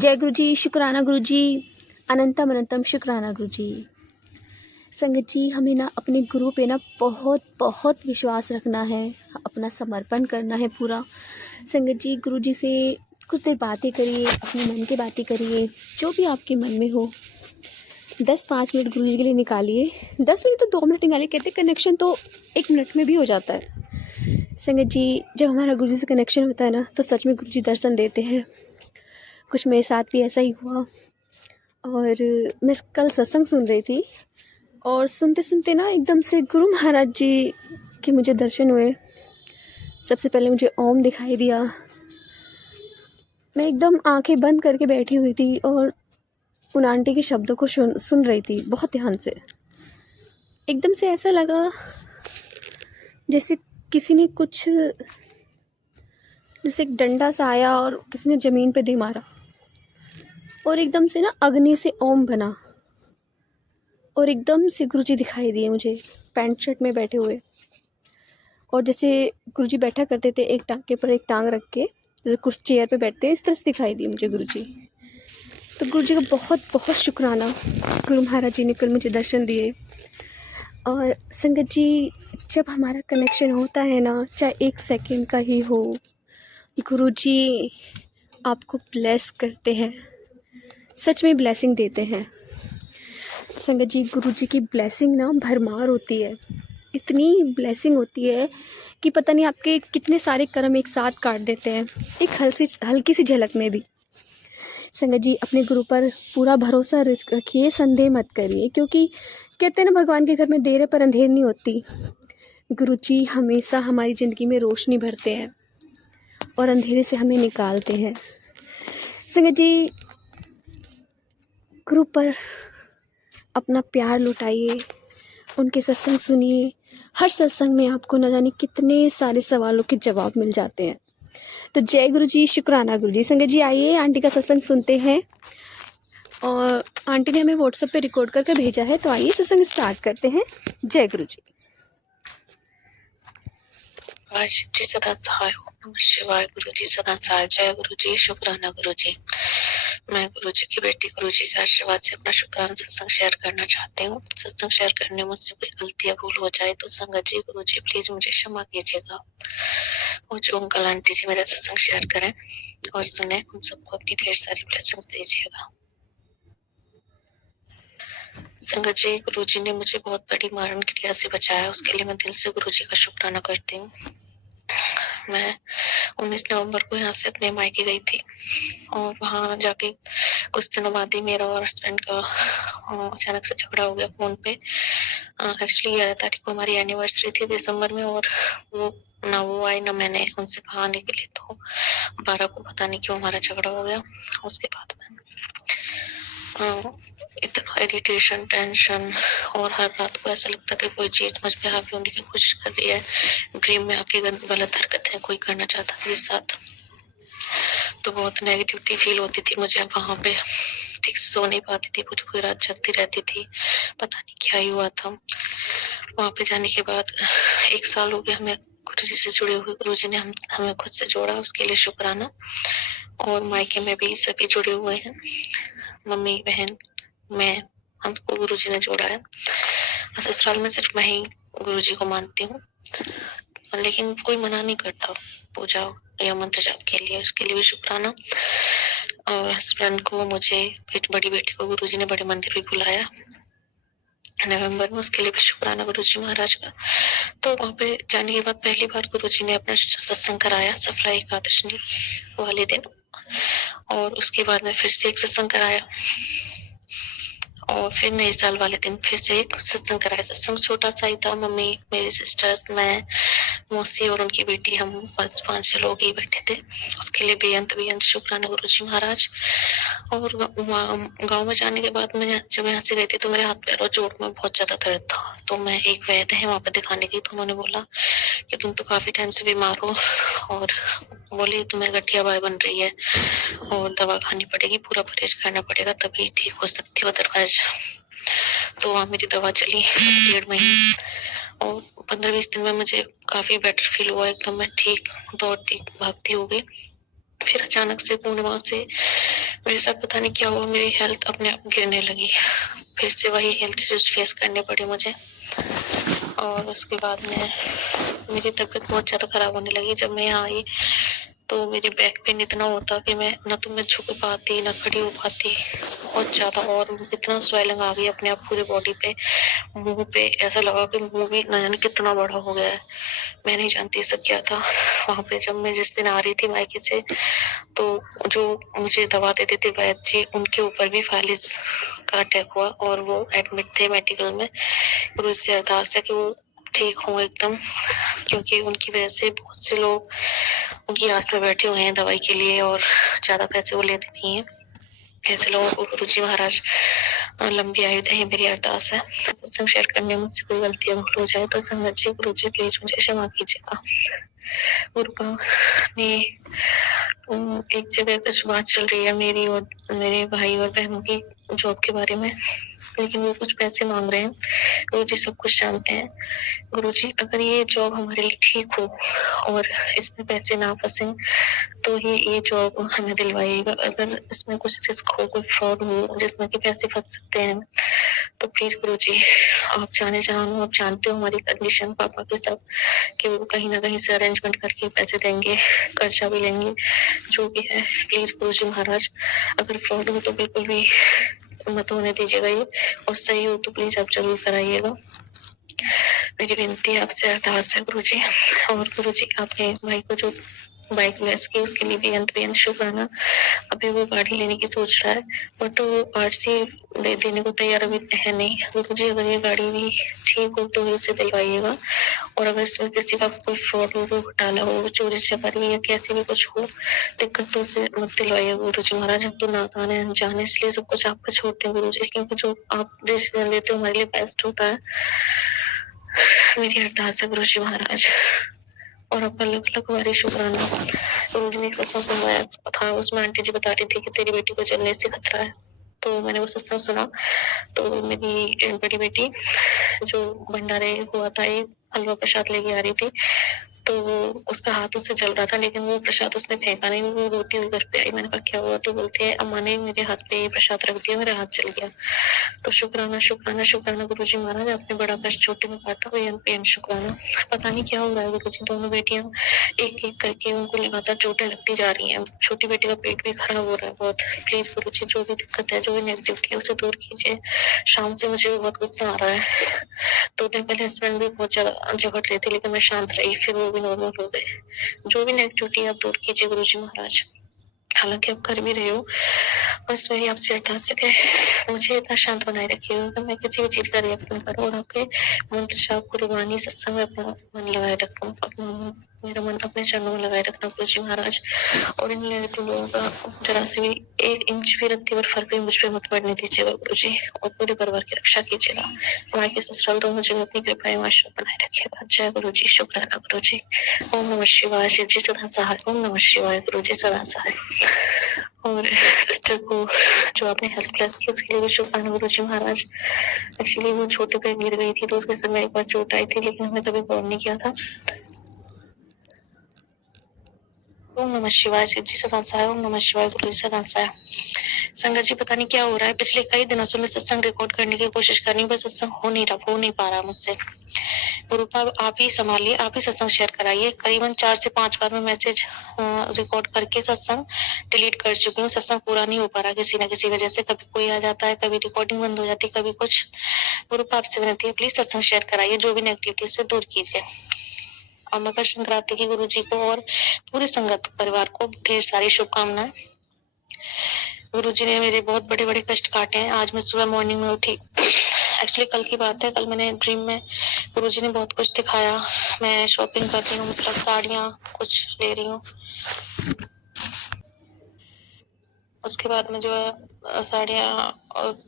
जय गुरु जी, शुक्राना गुरु जी, अनंतम अनंतम शुक्राना गुरु जी। संगत जी, हमें ना अपने गुरु पे ना बहुत बहुत विश्वास रखना है, अपना समर्पण करना है पूरा। संगत जी, गुरु जी से कुछ देर बातें करिए, अपने मन की बातें करिए, जो भी आपके मन में हो। 10-5 मिनट गुरु जी के लिए निकालिए। 10 मिनट तो 2 मिनट निकालिए, कहते कनेक्शन तो 1 मिनट में भी हो जाता है। संगत जी, जब हमारा गुरु जी से कनेक्शन होता है ना, तो सच में गुरु जी दर्शन देते हैं। कुछ मेरे साथ भी ऐसा ही हुआ। और मैं कल सत्संग सुन रही थी और सुनते सुनते ना एकदम से गुरु महाराज जी के मुझे दर्शन हुए। सबसे पहले मुझे ओम दिखाई दिया। मैं एकदम आंखें बंद करके बैठी हुई थी और उन आंटी के शब्दों को सुन रही थी बहुत ध्यान से। एकदम से ऐसा लगा जैसे किसी ने कुछ, जैसे एक डंडा सा आया और किसी ने ज़मीन पे दे मारा और एकदम से ना अग्नि से ओम बना और एकदम से गुरुजी दिखाई दिए मुझे पैंट शर्ट में बैठे हुए। और जैसे गुरुजी बैठा करते थे एक टांग के ऊपर एक टांग रख के, जैसे कुछ चेयर पे बैठते हैं, इस तरह से दिखाई दिए मुझे गुरुजी। तो गुरुजी का बहुत बहुत शुक्राना, गुरु महाराज जी ने कल मुझे दर्शन दिए। और संगत जी, जब हमारा कनेक्शन होता है ना, चाहे 1 सेकंड का ही हो, गुरुजी आपको ब्लेस करते हैं, सच में ब्लेसिंग देते हैं। संगत जी, गुरुजी की ब्लेसिंग ना भरमार होती है, इतनी ब्लेसिंग होती है कि पता नहीं आपके कितने सारे कर्म एक साथ काट देते हैं एक हल्की सी झलक में भी। संगत जी, अपने गुरु पर पूरा भरोसा रखिए, संदेह मत करिए, क्योंकि कहते हैं ना, भगवान के घर में देर है पर अंधेर नहीं होती। गुरुजी हमेशा हमारी ज़िंदगी में रोशनी भरते हैं और अंधेरे से हमें निकालते हैं। संगत जी, गुरु पर अपना प्यार लुटाइए, उनके सत्संग सुनिए। हर सत्संग में आपको न जाने कितने सारे सवालों के जवाब मिल जाते हैं। तो जय गुरु जी, शुक्राना गुरु जी। संगत जी, आइए आंटी का सत्संग सुनते हैं। और आंटी ने हमें व्हाट्सएप पे रिकॉर्ड करके भेजा है, तो आइए सत्संग स्टार्ट करते हैं। जय गुरु जी। शिव जी सदा सहाय, ओम नमः शिवाय। गुरु जी सदा सहाय। जय गुरु जी, शुक्राना गुरु जी। मैं गुरु जी की बेटी गुरु जी के आशीर्वाद से अपना शुक्राना सत्संग शेयर करना चाहती हूँ। सत्संग शेयर करने में मुझसे कोई गलती या भूल हो जाए तो संगत जी, गुरु जी प्लीज मुझे क्षमा कीजिएगा। वो जो अंकल आंटी जी मेरा सत्संग शेयर करें और सुने, उन सबको अपनी ढेर सारी ब्लेसिंग्स दीजिएगा। संगत जी, गुरु जी ने मुझे बहुत बड़ी मारण क्रिया से बचाया, उसके लिए मैं दिल से गुरु जी का शुक्राना करती हूँ। मैं 19 नवंबर को यहाँ से अपने मायके गई थी और वहाँ जाके कुछ दिनों बाद ही मेरा और हस्बैंड का अचानक से झगड़ा हो गया फोन पे। एक्चुअली 11 तारीख को हमारी एनिवर्सरी थी दिसंबर में, और वो आए ना मैंने उनसे कहा आने के लिए, तो 12 को पता नहीं क्यों हमारा झगड़ा हो गया। उसके बाद में इतना इरिटेशन, टेंशन, और हर रात को ऐसा लगता कि कोई चीज मुझ पे हावी होने की कोशिश कर रही है। ड्रीम में आके गलत हरकतें कोई करना चाहता है मेरे साथ, तो बहुत नेगेटिविटी फील होती थी मुझे। वहां पे ठीक से सो नहीं पाती थी, पूरी पूरी रात जगती रहती थी, पता नहीं क्या ही हुआ था। वहां पे जाने के बाद 1 साल हो गया हमें गुरु जी से जुड़े हुए। गुरु जी ने हमें खुद से जोड़ा, उसके लिए शुक्राना। और मायके में भी सभी जुड़े हुए हैं, मम्मी, बहन, मैं, हमको गुरु जी ने जोड़ा है। ससुराल में सिर्फ मैं ही गुरु जी को मानती हूँ, लेकिन कोई मना नहीं करता पूजा या मंत्र जाप के लिए, उसके लिए भी शुक्राना। और हस्बैंड को, मुझे, बड़ी बेटी को गुरु जी ने बड़े मंदिर भी बुलाया नवंबर में, उसके लिए भी शुक्राना गुरु जी महाराज का। तो वहां पे जाने के बाद पहली बार गुरु जी ने अपना सत्संग कराया सफला एकादशी वाले दिन, और उसके बाद में फिर से एक सत्संग कराया, और फिर नए साल वाले दिन फिर से एक सत्संग कराया। सत्संग छोटा सा ही था, मम्मी, मेरी सिस्टर्स, मैं, मौसी और उनकी बेटी, हम बस 5-6 लोग ही बैठे थे। उसके लिए बेअंत शुक्राना गुरु जी महाराज। और गांव में जाने के बाद मैं जब यहाँ से गई थी तो मेरे हाथ पैर और चोट में बहुत ज्यादा दर्द था। तो मैं एक वैद्य है वहां पे दिखाने गई, तो उन्होंने बोला कि तुम तो काफी टाइम से बीमार हो, और बोले तुम्हें गठिया बाई बन रही है और दवा खानी पड़ेगी, पूरा परहेज करना पड़ेगा, तभी ठीक हो सकती हो, अदरवाइज। तो वहाँ मेरी दवा चली 1.5 महीने, और 15-20 दिन में मुझे काफी बेटर फील हुआ, एकदम मैं ठीक दौड़ती भागती हो गई। फिर अचानक से पूर्णिमा से मेरे साथ पता नहीं क्या हुआ, मेरी हेल्थ अपने आप गिरने लगी, फिर से वही हेल्थ इश्यूज फेस करने पड़े मुझे। और उसके बाद में मेरी तबीयत बहुत ज़्यादा खराब होने लगी। जब मैं यहाँ आई तो मेरी बैक पेन इतना होता कि मैं न तो मैं झुक पाती न खड़ी हो पाती, बहुत ज़्यादा। और इतना स्वेलिंग आ गई अपने आप पूरे बॉडी पे, मुंह पे ऐसा लगा कि मुंह भी न जाने कितना बड़ा हो गया है। मैं नहीं जानती ये सब क्या था। वहां पे जब मैं जिस दिन आ रही थी मायके से, तो जो मुझे दवा देते थे वैद्य जी, उनके ऊपर भी फाइलिस का अटैक हुआ और वो एडमिट थे मेडिकल में। गुरु से अरदास है कि वो ठीक हों एकदम, क्योंकि उनकी वजह से बहुत से लोग उनकी आस में बैठे हुए हैं दवाई के लिए, और ज्यादा पैसे वो लेते नहीं है। ऐसे लोगों को गुरु जी महाराज लंबी आयु दें, मेरी अरदास है। सत्संग शेयर करने में मुझसे कोई गलती अगर हो जाए तो संगत जी, गुरु जी प्लीज मुझे क्षमा कीजिएगा। गुरु ने एक जगह कुछ बात चल रही है मेरी और मेरे भाई और बहनों की जॉब के बारे में, लेकिन वो कुछ पैसे मांग रहे हैं। गुरु जी सब कुछ जानते हैं। गुरु जी अगर ये जॉब हमारे लिए ठीक हो और इसमें पैसे ना फंसे तो ये जॉब हमें दिलवाइएगा। अगर इसमें कुछ रिस्क हो, कोई फ्रॉड हो जिसमें कि पैसे फंस सकते हैं, तो प्लीज गुरु जी आप जाने जानो, आप जानते हो हमारी कंडीशन पापा के सब, कि वो कहीं ना कहीं से अरेंजमेंट करके पैसे देंगे, कर्जा भी लेंगे, जो भी है। प्लीज गुरु जी महाराज अगर फ्रॉड हो तो बिल्कुल भी मत होने दीजिएगा ये, और सही हो तो प्लीज आप जरूर कराइएगा। मेरी विनती है आपसे, अरदास है गुरु जी। और गुरु जी आपने भाई को जो बाइक लेस की उसके लिए भी बेअंत शुक्राना। अभी वो गाड़ी लेने की सोच रहा है, बट वो आरसी देने को तैयार अभी है नहीं। गुरु जी अगर ये गाड़ी भी ठीक हो तो उसे दिलवाइएगा, और अगर इसमें किसी का कोई फ्रॉड हो, वो घोटाला हो, चोरी चकारी या कैसी भी कुछ हो दिक्कत, तो उसे मत दिलवाइएगा गुरु जी महाराज। हम तो नादान है, अनजाने, इसलिए सब कुछ आप पर छोड़ते हैं गुरु जी, क्योंकि जो आप डिसीजन लेते हो हमारे लिए बेस्ट होता है। मेरी अरदास है गुरु जी महाराज, और आपका लख लख बारी शुक्राना। गुरु जी ने एक सत्संग सुनवाया था, उसमें आंटी जी बता रही थी कि तेरी बेटी को जलने से खतरा है। तो मैंने वो सत्संग सुना, तो मेरी बड़ी बेटी जो भंडारे हुआ था, ये हलवा प्रसाद लेके आ रही थी, तो वो उसका हाथ उससे जल रहा था, लेकिन वो प्रसाद उसने फेंका नहीं, वो रोती हुई घर पे आई। मैंने कहा क्या हुआ, तो बोलती है अम्मा ने मेरे हाथ पे प्रसाद रख दिया, मेरा हाथ जल गया। तो शुक्राना शुक्राना शुक्राना गुरु जी महाराज, आपने बड़ा कष्ट छोटे में काटा, बेअंत शुक्राना। पता नहीं क्या हो रहा है गुरु जी, दोनों बेटियां एक एक करके उनको लगातार चोटें लगती जा रही हैं। छोटी बेटी का पेट भी खराब हो रहा है बहुत। प्लीज गुरु जी जो भी दिक्कत है, जो भी नेगेटिविटी है, उसे दूर कीजिए। शाम से मुझे बहुत गुस्सा आ रहा है। 2 दिन पहले हस्बैंड भी बहुत ज्यादा झगड़ रहे थे, लेकिन मैं शांत रही, फिर वो भी नॉर्मल हो गए। जो भी नेगेटिविटी आप दूर कीजिए गुरु जी महाराज, हालांकि आप कर भी रहे हो। बस मेरी आपसे अरदास है कि मुझे इतना शांत बनाए रखिएगा कि मैं किसी भी चीज का रिएक्ट न करूँ, और आपके मंत्र जाप कुर्बानी सत्संग में अपना मन लगाए रखूं, अपना मेरा मन अपने चरणों में लगाए रखना गुरु जी महाराज। और इन नेगेटिव लोगों का जरा से भी 1 इंच भी रत्ती भर फर्क भी मुझ पे मत पड़ने दीजिएगा गुरु जी, और पूरे परिवार की रक्षा कीजिएगा। माँ के ससुराल दोनों जगह अपनी कृपा आशीर्वाद बनाए रखिएगा। जय गुरु जी, शुक्राना गुरु जी। ओम नमः शिवाय, शिव जी सदा सहाय। ओम नमः शिवाय, गुरु जी सदा सहाय। और सिस्टर को जो आपने हेल्प प्लस की उसके लिए भी शुक्राना गुरु जी महाराज। एक्चुअली वो छोटे पे गिर गई थी, तो उसके सर में एक बार चोट आई थी, लेकिन हमने कभी गौर नहीं किया था। ओम नमः शिवाय, शिव जी सदा सहाय। ओम नमः शिवाय, गुरु जी सदा सहाय। संगत जी पता नहीं क्या हो रहा है, पिछले कई दिनों से मैं सत्संग रिकॉर्ड करने की कोशिश कर रही हूँ, बस सत्संग हो नहीं पा रहा मुझसे। गुरु पाप आप ही संभालिए, आप ही सत्संग शेयर कराइए। करीबन 4 से 5 बार मैं मैसेज रिकॉर्ड करके सत्संग डिलीट कर चुकी हूँ। सत्संग पूरा नहीं हो पा रहा किसी न किसी वजह से, कभी कोई आ जाता है, कभी रिकॉर्डिंग बंद हो जाती है, कभी कुछ। गुरु पाप से विनती है, प्लीज सत्संग शेयर कराइए, जो भी नेगेटिविटी से दूर कीजिए। और मकर संक्रांति की गुरु जी को और पूरे संगत परिवार को ढेर सारी शुभकामनाएं। गुरु जी ने मेरे बहुत बड़े बड़े कष्ट काटे हैं। आज मैं सुबह मॉर्निंग में उठी, एक्चुअली कल की बात है, कल मैंने ड्रीम में गुरुजी ने बहुत कुछ दिखाया। मैं शॉपिंग कर रही हूँ, मतलब साड़ियाँ कुछ ले रही हूँ। उसके बाद में जो है साड़ियाँ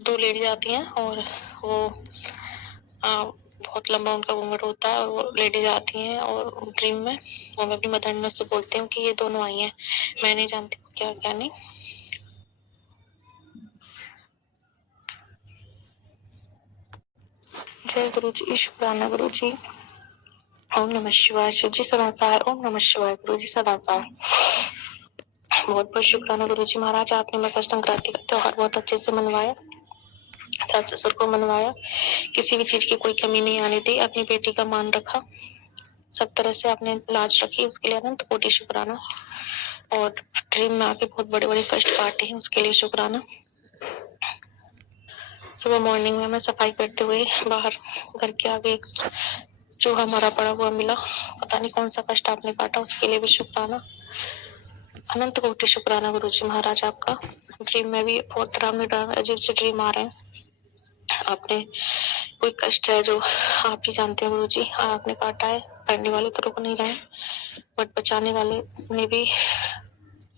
2 लेडी आती हैं, और वो बहुत लंबा उनका घूंघट होता है, और वो लेडीज आती हैं और ड्रीम में और मैं अपनी मदर से बोलती हूँ कि ये दोनों आई हैं। मैं नहीं जानती क्या क्या नहीं। जय गुरु जी, शुक्राना गुरु जी। ओम नमः शिवाय, शिव जी सदा सहाय। ओम नमः शिवाय, गुरु जी सदा सहाय। बहुत बहुत शुक्राना गुरुजी महाराज, आपने मकर संक्रांति का त्योहार बहुत अच्छे से मनवाया, सास ससुर को मनवाया, किसी भी चीज की कोई कमी नहीं आने दी, अपनी बेटी का मान रखा, सब तरह से आपने लाज रखी, उसके लिए अनंत कोटि शुक्राना। और ड्रीम में आके बहुत बड़े बड़े कष्ट काटे हैं, उसके लिए शुक्राना। सुबह मॉर्निंग में मैं सफाई करते हुए बाहर घर के आगे एक चूहा मरा पड़ा हुआ मिला, पता नहीं कौन सा कष्ट आपने काटा, उसके लिए भी शुक्राना। अनंत कोटि शुक्राना गुरुजी महाराज आपका। ड्रीम में भी बहुत डरावने अजीब से ड्रीम आ रहे हैं, आपने कोई कष्ट है जो आप ही जानते हैं गुरुजी, आपने काटा है, करने वाले तो रुक नहीं रहे, बट बचाने वाले ने भी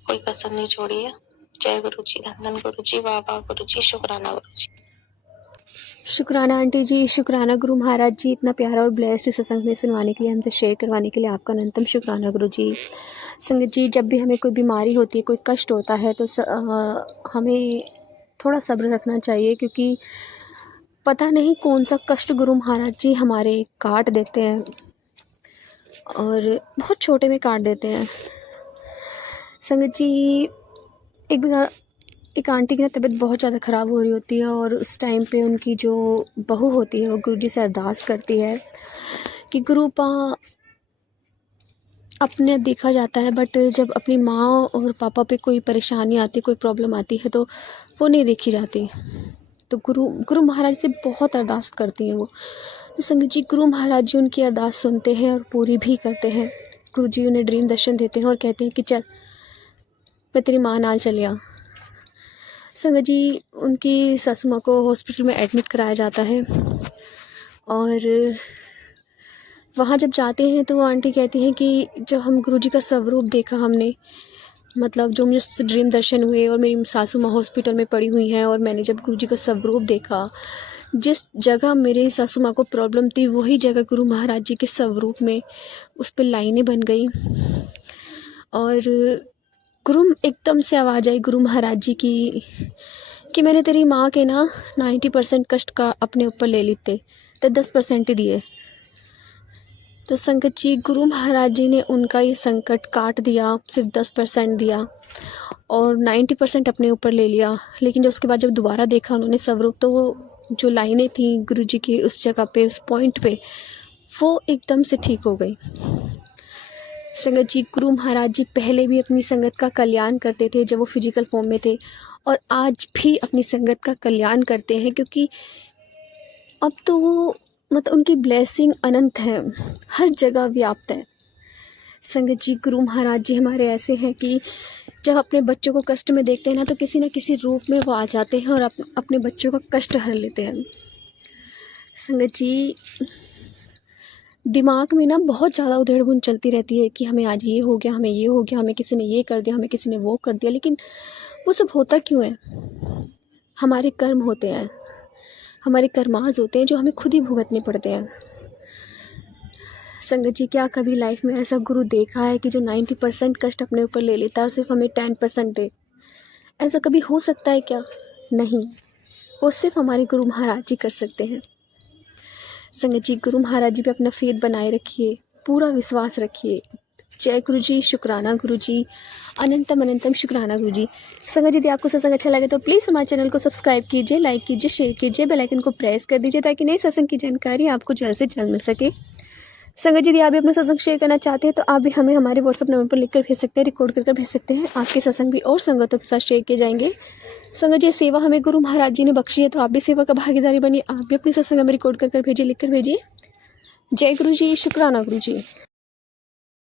कोई कसर नहीं छोड़ी है। जय गुरुजी, धन धन गुरुजी, वाह वाह गुरुजी, शुक्राना गुरुजी। शुक्राना आंटी जी, शुक्राना गुरु महाराज जी, इतना प्यारा और ब्लेस्ड सत्संग में सुनवाने के लिए, हमसे शेयर करवाने के लिए आपका अनंतम शुक्राना गुरु जी। संगत जी, जब भी हमें कोई बीमारी होती है, कोई कष्ट होता है, तो हमें थोड़ा सब्र रखना चाहिए, क्योंकि पता नहीं कौन सा कष्ट गुरु महाराज जी हमारे काट देते हैं, और बहुत छोटे में काट देते हैं। संगत जी, एक आंटी की ना तबीयत बहुत ज़्यादा ख़राब हो रही होती है, और उस टाइम पे उनकी जो बहू होती है वो गुरुजी से अरदास करती है कि गुरुपा, अपने देखा जाता है बट जब अपनी माँ और पापा पे कोई परेशानी आती, कोई प्रॉब्लम आती है, तो वो नहीं देखी जाती। तो गुरु महाराज से बहुत अरदास करती हैं वो। तो संगत जी, गुरु महाराज जी उनकी अरदास सुनते हैं और पूरी भी करते हैं। गुरु जी उन्हें ड्रीम दर्शन देते हैं और कहते हैं कि चल मैं तेरी माँ नाल चलिया। संगत जी, उनकी सासू माँ को हॉस्पिटल में एडमिट कराया जाता है, और वहाँ जब जाते हैं तो वो आंटी कहती हैं कि जब हम गुरुजी का स्वरूप देखा हमने, मतलब जो मुझे ड्रीम दर्शन हुए, और मेरी सासू माँ हॉस्पिटल में पड़ी हुई हैं, और मैंने जब गुरुजी का स्वरूप देखा, जिस जगह मेरे सासू माँ को प्रॉब्लम थी वही जगह गुरु महाराज जी के स्वरूप में उस पर लाइनें बन गई, और गुरु एकदम से आवाज़ आई गुरु महाराज जी की कि मैंने तेरी माँ के ना 90% कष्ट का अपने ऊपर ले लेते, तो 10% ही दिए। तो संकट जी, गुरु महाराज जी ने उनका ये संकट काट दिया, सिर्फ 10% दिया और 90% अपने ऊपर ले लिया। लेकिन जब उसके बाद जब दोबारा देखा उन्होंने स्वरूप, तो वो जो लाइनें थी गुरु जी की उस जगह पे, उस पॉइंट पे, वो एकदम से ठीक हो गई। संगत जी, गुरु महाराज जी पहले भी अपनी संगत का कल्याण करते थे जब वो फिजिकल फॉर्म में थे, और आज भी अपनी संगत का कल्याण करते हैं, क्योंकि अब तो वो मतलब उनकी ब्लेसिंग अनंत है, हर जगह व्याप्त है। संगत जी, गुरु महाराज जी हमारे ऐसे हैं कि जब अपने बच्चों को कष्ट में देखते हैं ना, तो किसी न किसी रूप में वो आ जाते हैं और अपने बच्चों का कष्ट हर लेते हैं। संगत जी, दिमाग में ना बहुत ज़्यादा उधेड़-बुन चलती रहती है कि हमें आज ये हो गया, हमें ये हो गया, हमें किसी ने ये कर दिया, हमें किसी ने वो कर दिया, लेकिन वो सब होता क्यों है? हमारे कर्म होते हैं, हमारे कर्माज होते हैं जो हमें खुद ही भुगतने पड़ते हैं। संगत जी, क्या कभी लाइफ में ऐसा गुरु देखा है कि जो 90% कष्ट अपने ऊपर ले लेता है और सिर्फ हमें 10% दे? ऐसा कभी हो सकता है क्या? नहीं, वो सिर्फ हमारे गुरु महाराज जी कर सकते हैं। संगत जी, गुरु महाराज जी पे अपना फेथ बनाए रखिए, पूरा विश्वास रखिए। जय गुरु जी, शुक्राना गुरु जी, अनंतम अनंतम शुक्राना गुरु जी। संगत जी, यदि आपको सत्संग अच्छा लगे तो प्लीज़ हमारे चैनल को सब्सक्राइब कीजिए, लाइक कीजिए, शेयर कीजिए, बेल आइकन को प्रेस कर दीजिए ताकि नई सत्संग की जानकारी आपको जल्द से जल्द मिल सके। संगत जी, यदि आप भी अपना सत्संग शेयर करना चाहते हैं तो आप भी हमें हमारे व्हाट्सअप नंबर पर लिखकर भेज सकते हैं, रिकॉर्ड कर भेज सकते हैं। आपके सत्संग भी और संगतों के साथ शेयर किए जाएंगे। संगत जी, सेवा हमें गुरु महाराज जी ने बख्शी है, तो आप भी सेवा का भागीदारी बनिए। आप भी अपने सत्संग में रिकॉर्ड कर भेजिए, लिख कर भेजिए। जय गुरु जी, शुक्राना गुरु जी।